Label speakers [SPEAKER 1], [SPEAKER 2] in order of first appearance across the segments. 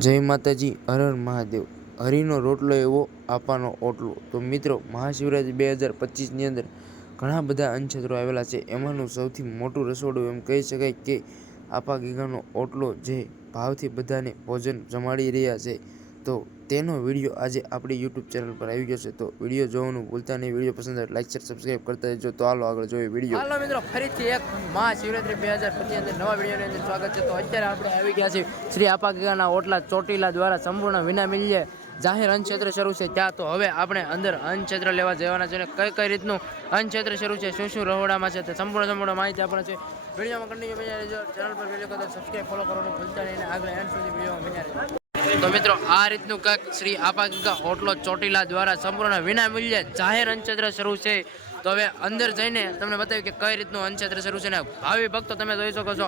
[SPEAKER 1] જય માતાજી, હર હર મહાદેવ. હરિનો રોટલો એવો આપાનો ઓટલો. તો મિત્રો, મહાશિવરાત્રિ બે હજાર પચીસની અંદર ઘણા બધા અન્નક્ષેત્રો આવેલા છે. એમાંનું સૌથી મોટું રસોડું એમ કહી શકાય કે આપા ગીગાનો ઓટલો જે ભાવથી બધાને ભોજન જમાડી રહ્યા છે. તો તેનો વીડિયો આજે આપણી યુટ્યુબ ચેનલ પર આવી ગયો છે. તો વીડિયો જોવાનું ભૂલતા નહીં. વીડિયો પસંદ આવે લાઈક શેર સબસ્ક્રાઈબ કરતા રહેજો. તો હાલો આગળ જોઈએ વીડિયો.
[SPEAKER 2] હાલો મિત્રો, ફરીથી એક મહાશિવરાત્રી બે હજાર પચીસ અંદર નવા વિડીયોની અંદર સ્વાગત છે. તો અત્યારે આપણે આવી ગયા છીએ શ્રી આપાગાના ઓટલા ચોટીલા દ્વારા સંપૂર્ણ વિના વિનામૂલ્યે જાહેર અન્નક્ષેત્ર શરૂ છે. ત્યાં તો હવે આપણે અંદર અન્નક્ષેત્ર લેવા જવાના છે અને કઈ કઈ રીતનું અન્નક્ષેત્ર શરૂ છે, શું શું રહોડામાં છે તે સંપૂર્ણ સંપૂર્ણ માહિતી આપણે છે. વિડીયોમાં કન્ટિન્યુ બન્યા રહેજો. ચેનલ પર વીડિયો કદાચ સબસ્ક્રાઈબ ફોલો કરવાનું ભૂલતા નહીં આગળ એન્ડ સુધી વિડીયોમાં બન્યા તો મિત્રો, આ રીતનું કંઈક શ્રી આપાગંગા હોટલો ચોટીલા દ્વારા સંપૂર્ણ વિના મૂલ્યે જાહેર અન્નક્ષેત્ર શરૂ છે. તો હવે અંદર જઈને તમને બતાવ્યું કે કઈ રીતનું અન્નક્ષેત્ર શરૂ છે ને ભાવિ ભક્તો તમે જોઈ શકો છો.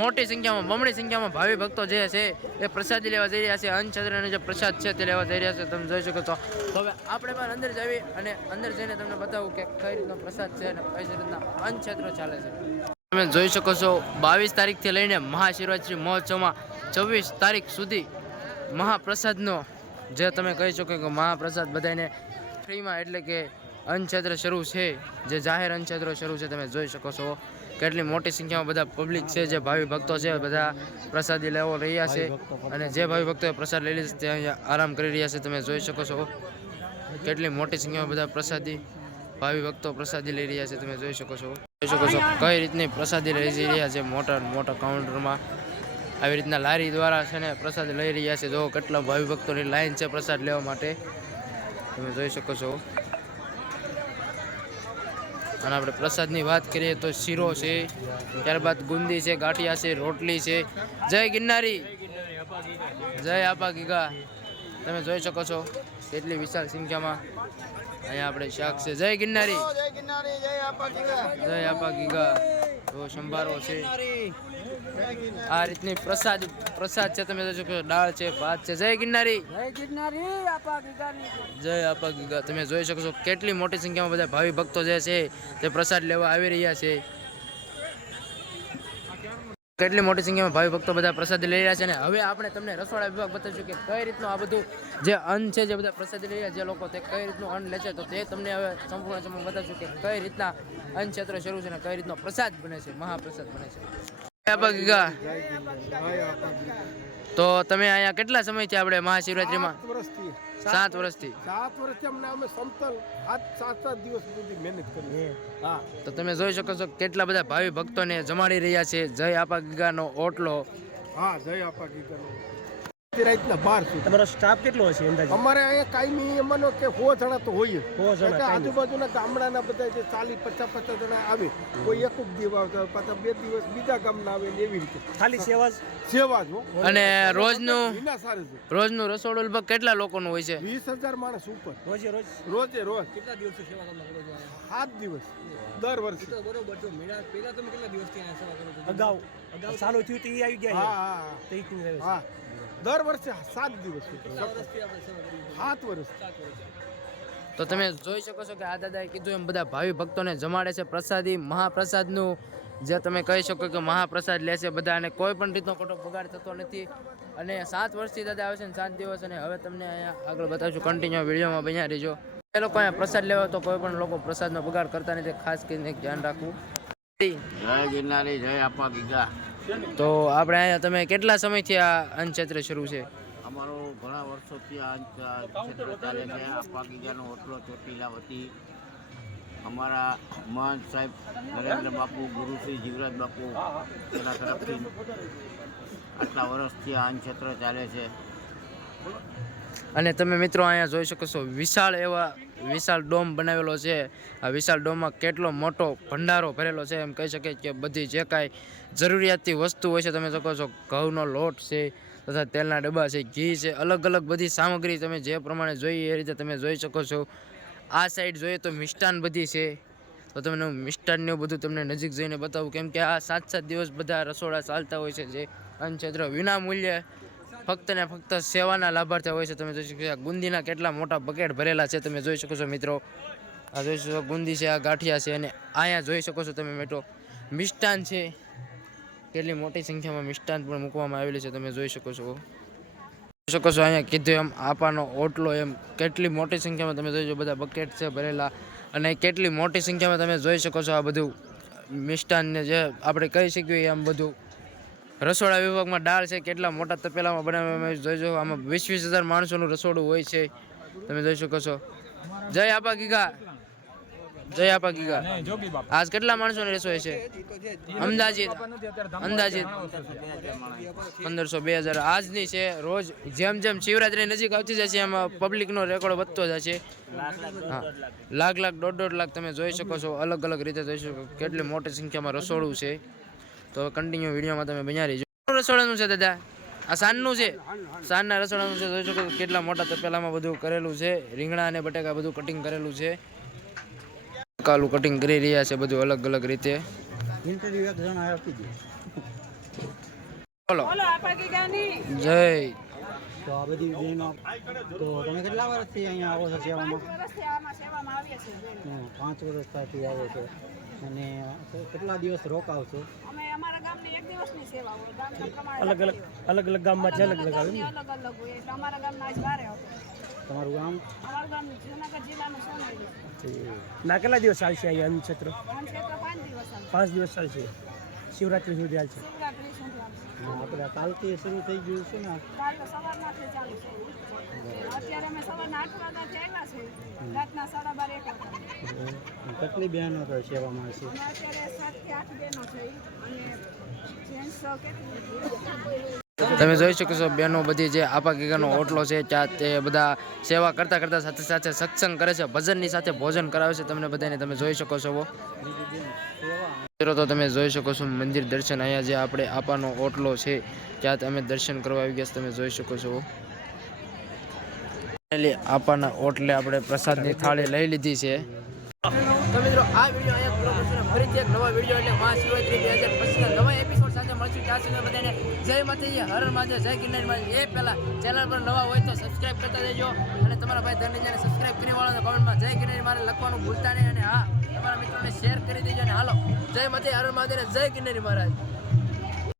[SPEAKER 2] મોટી સંખ્યામાં, બમણી સંખ્યામાં ભાવિ ભક્તો જે છે એ પ્રસાદી લેવા જઈ રહ્યા છે. અન્નક્ષેત્રનો જે પ્રસાદ છે તે લેવા જઈ રહ્યા છે, તમે જોઈ શકો છો. તો હવે આપણે પણ અંદર જવી અને અંદર જઈને તમને બતાવું કે કઈ રીતનો પ્રસાદ છે અને કઈ રીતના અન્નક્ષેત્રો ચાલે છે. તમે જોઈ શકો છો, બાવીસ તારીખથી લઈને મહાશિવરાત્રી મહોત્સવમાં છવ્વીસ તારીખ સુધી મહાપ્રસાદનો. જે તમે કહી શકો કે મહાપ્રસાદ બધાને ફ્રીમાં એટલે કે અન્નક્ષેત્ર શરૂ છે. જે જાહેર અન્નક્ષેત્રો શરૂ છે તમે જોઈ શકો છો. કેટલી મોટી સંખ્યામાં બધા પબ્લિક છે જે ભાવિ ભક્તો છે બધા પ્રસાદી લેવો રહ્યા છે. અને જે ભાવિ ભક્તોએ પ્રસાદ લઈ લીધો તે અહીંયા આરામ કરી રહ્યા છે તમે જોઈ શકો છો. કેટલી મોટી સંખ્યામાં બધા પ્રસાદી ભાવિ ભક્તો પ્રસાદી લઈ રહ્યા છે તમે જોઈ શકો છો. જોઈ શકો છો કઈ રીતની પ્રસાદી લઈ જઈ રહ્યા છે મોટા મોટા કાઉન્ટરમાં આવી રીતના લારી દ્વારા છે ને પ્રસાદ લઈ રહ્યા છે. જો કેટલા ભાવિ ભક્તોની લાઈન છે પ્રસાદ લેવા માટે. તમે જોઈ શકો છો. અને આપણે પ્રસાદની વાત કરીએ તો શીરો છે ત્યારબાદ ગુંદી છે ગાંઠિયા છે રોટલી છે. જય ગિરનારી! જય આપા ગીગા. તમે જોઈ શકો છો કેટલી વિશાળ સંખ્યામાં અહીંયા આપણે શાક છે. જય ગિરનારી! જય આપા ગીગા. તો સંભારો છે. આ રીતની પ્રસાદ પ્રસાદ છે તમે જોશો કે દાળ છે ભાત છે. જય ગિરનારી. જય આપા ગીગા. તમે જોઈ શકો છો કેટલી મોટી સંખ્યામાં બધા ભાવિ ભક્તો જે છે તે પ્રસાદ લેવા આવી રહ્યા છે. કેટલી મોટી સંખ્યામાં ભાવિ ભક્તો બધા પ્રસાદ લઈ રહ્યા છે અને હવે આપણે તમને રસોડા વિભાગ બતાવીશું કે કઈ રીતનું આ બધું જે અન્ન છે જે બધા પ્રસાદ લઈ રહ્યા જે લોકો તે કઈ રીતનું અન્ન લે છે તો તે તમને હવે સંપૂર્ણ સમય બતાવીશું કે કઈ રીતના અન્ન ક્ષેત્ર શરૂ છે અને કઈ રીતનો પ્રસાદ બને છે મહાપ્રસાદ બને છે. આપા ગીગા. તો તમે અહીંયા કેટલા સમયથી આપણે મહાશિવરાત્રીમાં?
[SPEAKER 3] વર્ષથી.
[SPEAKER 2] સાત વર્ષથી.
[SPEAKER 3] સાત વર્ષથી અમને અમે સમતલ આજ સાત સાત દિવસ સુધી મહેનત કરી હા.
[SPEAKER 2] તો તમે જોઈ શકો છો કેટલા બધા ભાવિ ભક્તોને જમાડી રહ્યા છે. જય આપા ગીગાનો ઓટલો.
[SPEAKER 3] હા જય આપા ગીગરનો રાતના બાર સુધી.
[SPEAKER 4] તમારો સ્ટાફ કેટલો હશે અંદાજે?
[SPEAKER 3] અમારે અહીંયા કાયમી એમાંનો કે સો જણા તો હોય
[SPEAKER 4] સો જણા
[SPEAKER 3] આજુબાજુના ગામડાના બધા જે ચાલીસ પચાસ પચાસ જણા આવે કોઈ એક દિવસ આવતા પાછા બે દિવસ બીજા ગામના આવે એવી રીતે.
[SPEAKER 4] ખાલી સેવા
[SPEAKER 3] સેવા જ
[SPEAKER 2] અને રોજનું
[SPEAKER 3] વિના સારું છે.
[SPEAKER 2] રોજનું રસોડું લગભગ કેટલા લોકોનું હોય છે?
[SPEAKER 3] વીસ હજાર માણસ ઉપર.
[SPEAKER 4] રોજે રોજ?
[SPEAKER 3] રોજે રોજ.
[SPEAKER 4] કેટલા દિવસથી સેવા કરો
[SPEAKER 3] સાત દિવસ. દર વર્ષે.
[SPEAKER 4] બરોબર જો મેળા પહેલા તમે કેટલા દિવસથી સેવા કરો છો? અગાઉ. અગાઉ ચાલુ થયું તો એ આવી ગયા
[SPEAKER 3] હા હા. દર વર્ષે સાત દિવસ સાત વર્ષ.
[SPEAKER 2] તો તમે જોઈ શકો છો કે આ દાદાએ કીધું એમ બધા ભાવિ ભક્તોને જમાડે છે પ્રસાદી મહાપ્રસાદનું. જે તમે કહી શકો કે મહાપ્રસાદ લે છે બધા અને કોઈ પણ રીતનો ખોટો બગાડ થતો નથી. અને સાત વર્ષથી દાદા આવે છે ને સાત દિવસ. અને હવે તમને અહીંયા આગળ બતાવશું કન્ટિન્યુ વિડીયોમાં બન્યા રહેજો. એ લોકો અહીંયા પ્રસાદ લેવા તો કોઈ પણ લોકો પ્રસાદનો બગાડ કરતા નથી. ખાસ કરીને ધ્યાન રાખવું.
[SPEAKER 5] જય ગિરનારી જય આપા ગીગા.
[SPEAKER 2] તો આપણે અહીંયા તમે કેટલા સમયથી આ અન્નક્ષેત્ર શરૂ છે?
[SPEAKER 5] અમારો ઘણા વર્ષોથી આ ક્ષેત્ર ચાલે છે. આપા ગીગાનો ઓટલો ચોટીલા વતી અમારા મહંત સાહેબ નરેન્દ્ર બાપુ ગુરુશ્રી જીવરાજ બાપુ એના તરફથી આટલા વર્ષથી આ ક્ષેત્ર ચાલે છે.
[SPEAKER 2] અને તમે મિત્રો અહીંયા જોઈ શકો છો, વિશાળ એવા વિશાળ ડોમ બનાવેલો છે. આ વિશાળ ડોમમાં કેટલો મોટો ભંડારો ભરેલો છે એમ કહી શકાય કે બધી જે કાંઈ જરૂરિયાતની વસ્તુ હોય છે, તમે શકો છો ઘઉંનો લોટ છે તથા તેલના ડબ્બા છે, ઘી છે, અલગ અલગ બધી સામગ્રી તમે જે પ્રમાણે જોઈએ એ રીતે તમે જોઈ શકો છો. આ સાઈડ જોઈએ તો મિષ્ટાન બધી છે. તો તમને હું મિષ્ટાનને એવું બધું તમને નજીક જઈને બતાવું, કેમ કે આ સાત સાત દિવસ બધા રસોડા ચાલતા હોય છે, જે અન્નક્ષેત્ર વિના મૂલ્યે ફક્ત ને ફક્ત સેવાના લાભાર્થી હોય છે. તમે જોઈ શકો છો ગુંદીના કેટલા મોટા બકેટ ભરેલા છે. તમે જોઈ શકો છો મિત્રો. આ જોઈ શકો ગુંદી છે, આ ગાંઠિયા છે અને અહીંયા જોઈ શકો છો તમે મેટો મિષ્ટાન છે. કેટલી મોટી સંખ્યામાં મિષ્ટાન પણ મૂકવામાં આવેલી છે તમે જોઈ શકો છો. જોઈ શકો છો અહીંયા કીધું એમ આપાનો ઓટલો એમ કેટલી મોટી સંખ્યામાં તમે જોઈ બધા બકેટ છે ભરેલા અને કેટલી મોટી સંખ્યામાં તમે જોઈ શકો છો આ બધું મિષ્ટાનને જે આપણે કહી શકીએ એમ બધું. રસોડા વિભાગમાં દાળ છે, કેટલા મોટા તપેલામાં બનાવવામાં જોઈ શકો આમાં વીસ વીસ હજાર માણસોનું રસોડું હોય છે. તમે જોઈ શકો છો. જય આપા ગીગા. જય આપા ગીગા. આજ કેટલા માણસોની રસોઈ છે? અંદાજિત અંદાજિત પંદરસો બે હજાર. આજની છે રોજ જેમ જેમ શિવરાત્રી નજીક આવતી જશે એમ પબ્લિકનો રેકોર્ડ વધતો જશે છે. લાખ લાખ, દોઢ દોઢ લાખ તમે જોઈ શકો છો. અલગ અલગ રીતે જોઈ શકો કેટલી મોટી સંખ્યામાં રસોડું છે. તો કન્ટિન્યુ વિડીયોમાં તમે બન્યા રહીજો. રસોડાનું છે દાદા. આ સાનનું છે. સાનના રસોડાનું છે. જોઈ શકો કેટલા મોટા તપેલામાં બધું કરેલું છે. રીંગણા અને બટાકા બધું કટિંગ કરેલું છે. કાલું કટિંગ કરી રહ્યા છે બધું અલગ અલગ રીતે.
[SPEAKER 4] ઇન્ટરવ્યુ એક જણા આપી દે
[SPEAKER 2] બોલો. જય.
[SPEAKER 4] તો આ બધી બહેનો તો તમે કેટલા વર્ષથી અહીંયા આવો છો સેવામાં? પાંચ વર્ષ વર્ષથી આવો છો. અને કેટલા દિવસ રોકાવશો?
[SPEAKER 6] અમે અમારા ગામની એક દિવસની સેવા હોય ગામના પ્રમાણે
[SPEAKER 4] અલગ અલગ અલગ અલગ ગામમાં છે અલગ અલગ
[SPEAKER 6] આવ્યું અલગ અલગ હોય એટલે અમારા ગામના આજ બારે
[SPEAKER 4] તમારું ગામ?
[SPEAKER 6] અમારું ગામ જુનાગઢ જિલ્લાનું સોનારી
[SPEAKER 7] ના કેટલા દિવસ ચાલશે અહીંયા અન્નક્ષેત્ર
[SPEAKER 6] છે પાંચ દિવસ
[SPEAKER 7] ચાલશે. શિવરાત્રી સુધી
[SPEAKER 6] શિવરાત્રી
[SPEAKER 4] અને આપણે કાલથી શરૂ થઈ ગયું છે ને
[SPEAKER 6] કાલ તો ચાલુ છે. અત્યારે અમે સવારના આઠ વાગ્યાથી આવ્યા છે રાતના સાડા બાર એક
[SPEAKER 4] કેટલી બહેનો તો સેવામાં છે
[SPEAKER 6] અત્યારે સાતથી આઠ બહેનો છે. અને જેન્ટ્સ કેટલી
[SPEAKER 2] તમે જોઈ શકો છો બેનો બધી જે આપા ગીગાનો ઓટલો છે ત્યાં તે બધા સેવા કરતા કરતા સાથે સાથે સત્સંગ કરે છે ભજનની સાથે ભોજન કરાવે છે. તમને બધાને તમે જોઈ શકો છો. મિત્રો તો તમે જોઈ શકો છો મંદિર દર્શન. અહીંયા જે આપણે આપાનો ઓટલો છે, ત્યાં તમે દર્શન કરવા આવી ગયા તમે જોઈ શકો છો. આપાના ઓટલે આપણે પ્રસાદની થાળી લઈ લીધી છે. ફરીથી એક નવા વીડિયો એટલે મહાશિવરાત્રી બે હજાર નવા એપિસોડ સાથે મળશું. જય માતાજી, હર મહાદેવ, જય ગિરનારી મહાદેવ. એ પહેલા ચેનલ પર નવા હોય તો સબસ્ક્રાઇબ કરતા રહેજો. અને તમારા ભાઈ ધનંજયને સબસ્ક્રાઇબ કરી વાળો કોમેન્ટમાં જય ગિરનારી મારે લખવાનું ભૂલતા નહીં. અને હા તમારા મિત્રોને શેર કરી દેજો અને હાલો જય મતે હર મહાદેવ જય કિન્નરી મહારાજ.